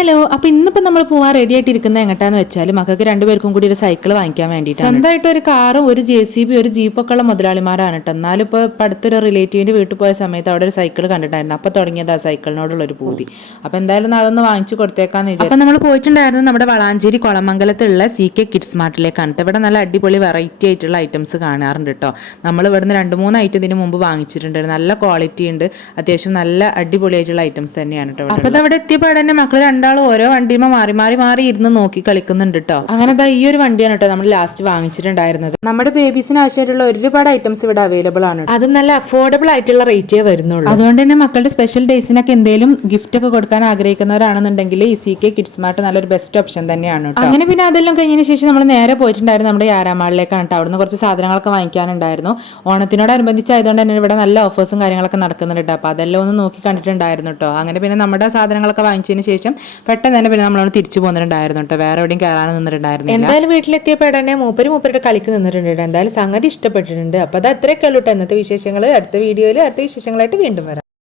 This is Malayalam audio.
ഹലോ, അപ്പോൾ ഇന്നിപ്പോൾ നമ്മൾ പോകാൻ റെഡി ആയിട്ടിരിക്കുന്നത് എങ്ങോട്ടാന്ന് വെച്ചാൽ മക്കൾക്ക് രണ്ടുപേർക്കും കൂടി ഒരു സൈക്കിൾ വാങ്ങിക്കാൻ വേണ്ടിയിട്ട്. സ്വന്തമായിട്ട് ഒരു കാറും ഒരു JCB ഒരു ജീപ്പൊക്കെ ഉള്ള മുതലാളിമാരാണ് കേട്ടോ. എന്നാലും ഇപ്പോൾ അടുത്തൊരു റിലേറ്റീവിൻ്റെ വീട്ടിൽ പോയ സമയത്ത് അവിടെ ഒരു സൈക്കിൾ കണ്ടിട്ടായിരുന്നു. അപ്പോൾ തുടങ്ങിയത് ആ സൈക്കിളിനോടുള്ളൊരു പൂതി. അപ്പോൾ എന്തായാലും അതൊന്ന് വാങ്ങിച്ചു കൊടുത്തേക്കാന്ന് വിചാരിച്ചു. അപ്പോൾ നമ്മൾ പോയിട്ടുണ്ടായിരുന്നു നമ്മുടെ വളാഞ്ചേരി കുളമംഗലത്തുള്ള CK കിഡ്സ് മാർട്ടിലേക്കാണ്. ഇവിടെ നല്ല അടിപൊളി വെറൈറ്റി ആയിട്ടുള്ള ഐറ്റംസ് കാണാറുണ്ട് കേട്ടോ. നമ്മൾ ഇവിടുന്ന് 2-3 ഐറ്റം ഇതിന് മുമ്പ് വാങ്ങിച്ചിട്ടുണ്ട്. നല്ല ക്വാളിറ്റി ഉണ്ട്, അത്യാവശ്യം നല്ല അടിപൊളിയായിട്ടുള്ള ഐറ്റംസ് തന്നെയാണ് കേട്ടോ. അപ്പോൾ അവിടെ എത്തിയപ്പോൾ തന്നെ മക്കൾ രണ്ടാളും ഓരോ വണ്ടിയുമ മാറി ഇരുന്ന് നോക്കി കളിക്കുന്നുണ്ട് കേട്ടോ. അങ്ങനെ ഈ ഒരു വണ്ടിയാണ് കേട്ടോ നമ്മൾ ലാസ്റ്റ് വാങ്ങിച്ചിട്ടുണ്ടായിരുന്നത്. നമ്മുടെ ബേബീസിന് ആവശ്യമായിട്ടുള്ള ഒരുപാട് ഐറ്റംസ് ഇവിടെ അവൈലബിൾ ആണ്. അതും നല്ല അഫോർഡബിൾ ആയിട്ടുള്ള റേറ്റേ വരുന്നുള്ളൂ. അതുകൊണ്ട് തന്നെ മക്കളുടെ സ്പെഷ്യൽ ഡേയ്സിനൊക്കെ എന്തെങ്കിലും ഗിഫ്റ്റ് ഒക്കെ കൊടുക്കാൻ ആഗ്രഹിക്കുന്നവരാണെന്നുണ്ടെങ്കിൽ ഈ CK കിഡ്സ് മാർട്ട് നല്ലൊരു ബെസ്റ്റ് ഓപ്ഷൻ തന്നെയാണ് കേട്ടോ. അങ്ങനെ പിന്നെ അതെല്ലാം കഴിഞ്ഞതിന് ശേഷം നമ്മൾ നേരെ പോയിട്ടുണ്ടായിരുന്നു നമ്മുടെ യാരാമാളിലേക്കാണ് കേട്ടോ. അവിടുന്ന് കുറച്ച് സാധനങ്ങളൊക്കെ വാങ്ങിക്കാനുണ്ടായിരുന്നു. ഓണത്തിനോടനുബന്ധിച്ചായതുകൊണ്ട് തന്നെ ഇവിടെ നല്ല ഓഫേഴ്സും കാര്യങ്ങളൊക്കെ നടക്കുന്നുണ്ട് കേട്ടോ. അപ്പോൾ അതെല്ലാം ഒന്ന് നോക്കി കണ്ടിട്ടുണ്ടായിരുന്നു കേട്ടോ. അങ്ങനെ പിന്നെ നമ്മുടെ സാധനങ്ങളൊക്കെ വാങ്ങിച്ചതിന് ശേഷം പെട്ടെന്ന് തന്നെ പിന്നെ നമ്മളോട് തിരിച്ചു പോകുന്നുണ്ടായിരുന്നു കേട്ടോ. വേറെ എവിടെയും കയറാൻ നിന്നിട്ടുണ്ടായിരുന്നു. എന്തായാലും വീട്ടിലെത്തിയപ്പോൾ തന്നെ മൂപ്പരുടെ കളിക്ക് നിന്നിട്ടുണ്ട്. എന്തായാലും സംഗതി ഇഷ്ടപ്പെട്ടിട്ടുണ്ട്. അപ്പോൾ അത് അത്രയൊക്കെ ഉള്ളൂ കേട്ടോ ഇന്നത്തെ വിശേഷങ്ങൾ. അടുത്ത വീഡിയോയിൽ അടുത്ത വിശേഷങ്ങളായിട്ട് വീണ്ടും വരാം.